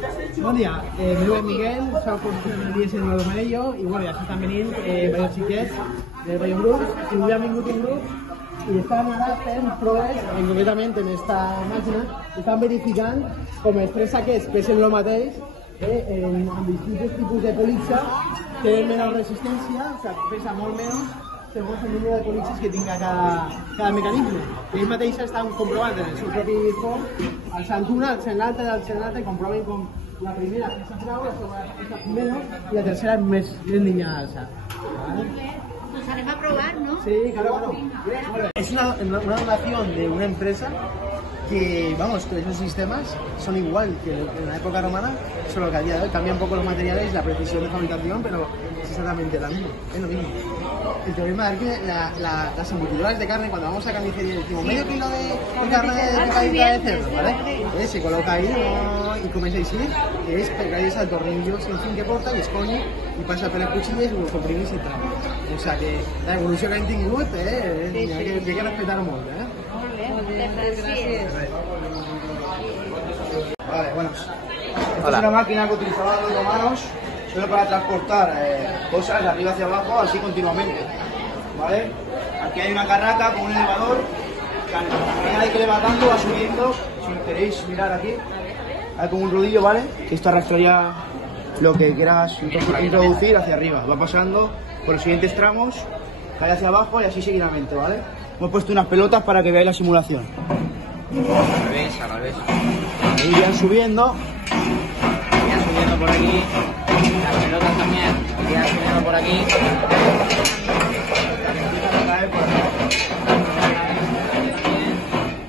Bon dia, meu nom és Miguel, soc funcionari de Centre de Merello i bueno, ja s'estan venint diversos xiquets de diversos grups i avui han vingut un grup i estan ara fent proves, concretament en esta màquina, estan verificant com els tres saquets pesen el mateix amb distints tipus de politxa tenen menys resistència, o sigui, pesa molt menys segons el número de politxes que tinga cada mecanisme. I ells mateixos estan comprovant en el seu propi forn, alçant una, alçant l'altra, i comproven com la primera pesa prou, la segona pesa menys i la tercera és més niña d'alçar. Pues haremos a probar, ¿no? Sí, claro. Es una donación de una empresa que, vamos, que esos sistemas son igual que en la época romana, solo que a día de hoy cambian un poco los materiales, la precisión de fabricación, pero es exactamente la misma, es lo mismo. El problema es que las embutiduras de carne, cuando vamos a carnicería, decimos medio kilo de carne picadita de cerdo, ¿vale? Se coloca ahí y comença així, que és gràcies al tornillo senzill que porta, que es cony, i passa per les cuchilles, ho comprimís i tal. O sigui que la evolució que hem tingut, hay que respetar-ho molt, Gracias. Vale, bueno. Esta es una máquina que utilizaban los romanos solo para transportar cosas de arriba hacia abajo, así continuamente. ¿Vale? Aquí hay una carraca con un elevador que a medida de que le va dando va subiendo. Si queréis mirar aquí, hay como un rodillo, ¿vale? Que esto arrastraría lo que quieras introducir hacia arriba. Va pasando por los siguientes tramos, cae hacia abajo y así seguidamente, ¿vale? Hemos puesto unas pelotas para que veáis la simulación. Al revés. Ahí irían subiendo. Irían subiendo por aquí. Las pelotas también. Irían subiendo por aquí.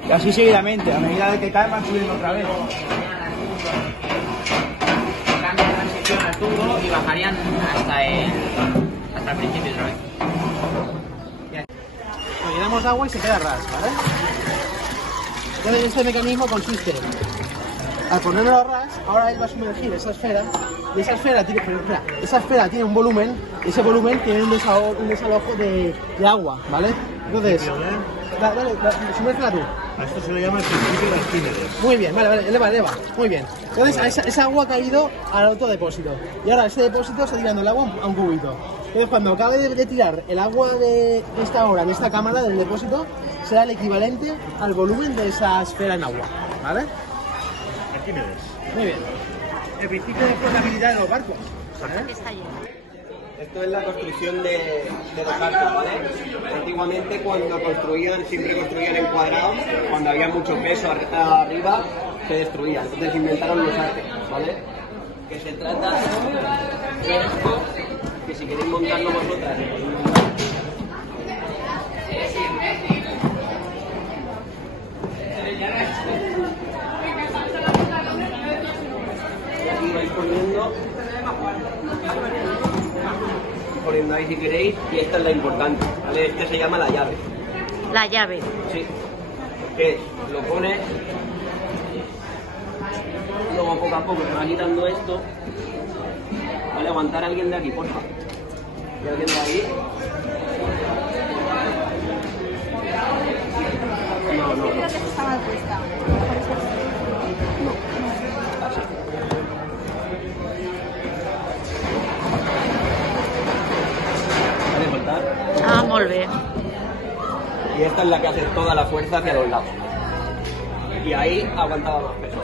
Y así seguidamente, a medida de que caen van subiendo otra vez. Cambia de transición al tubo y bajarían hasta el principio otra vez. Le llenamos agua y se queda ras, ¿vale? Entonces este mecanismo consiste, al ponerlo a ras, ahora él va a sumergir esa esfera, y esa esfera tiene un volumen, y ese volumen tiene un desalojo de agua, ¿vale? Entonces, dale, sumérgela tú. A esto se le llama el principio de Arquímedes. Muy bien, vale, eleva, muy bien. Entonces esa agua ha caído al otro depósito, y ahora ese depósito está tirando el agua a un cubito. Entonces cuando acabe de tirar el agua de esta hora, de esta cámara, del depósito, será el equivalente al volumen de esa esfera en agua, ¿vale? Arquímedes. Muy bien. El principio de flotabilidad de los barcos. Está lleno. Esto es la construcción de los arcos, ¿vale? Antiguamente cuando construían, siempre construían en cuadrados, cuando había mucho peso arriba, se destruían. Entonces inventaron los arcos, ¿vale? Que se trata de esto, que si queréis montarlo vosotras, y aquí vais poniendo ahí si queréis, y esta es la importante, ¿vale? Este se llama la llave. La llave. Sí. Que lo pones, luego poco a poco se va quitando esto. Vale, aguantar a alguien de aquí, porfa. Y alguien de ahí. No. Así. Vale, soltar. Ah, molt bé. Y esta es la que hace toda la fuerza hacia los lados. Y ahí aguantaba más peso.